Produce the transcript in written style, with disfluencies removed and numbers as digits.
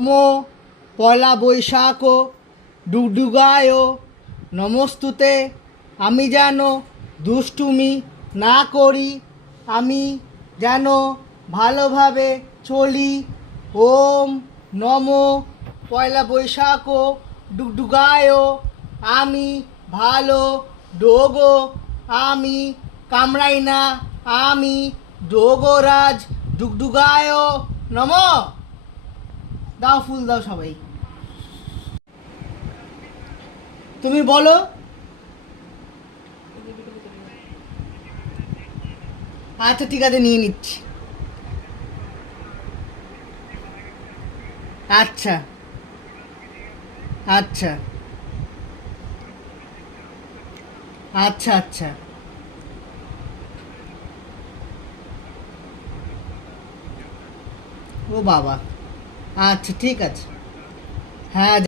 নমো পয়লা বৈশাখ ডুগডুগায় নমস্তুতে। আমি যেন দুষ্টুমি না করি, আমি যেন ভালোভাবে চলি। ওম নমো পয়লা বৈশাখ ডুগডুগায়। আমি ভালো ডোগো, আমি কামড়াই না, আমি ডোগরাজ ডুগডুগায় নমঃ। দাও ফুল দাও সবাই। তুমি বলো। আচ্ছা ঠিক আছে, নিয়ে নিচ্ছি। আচ্ছা আচ্ছা আচ্ছা আচ্ছা। ও বাবা, আচ্ছা ঠিক আছে। হ্যাঁ।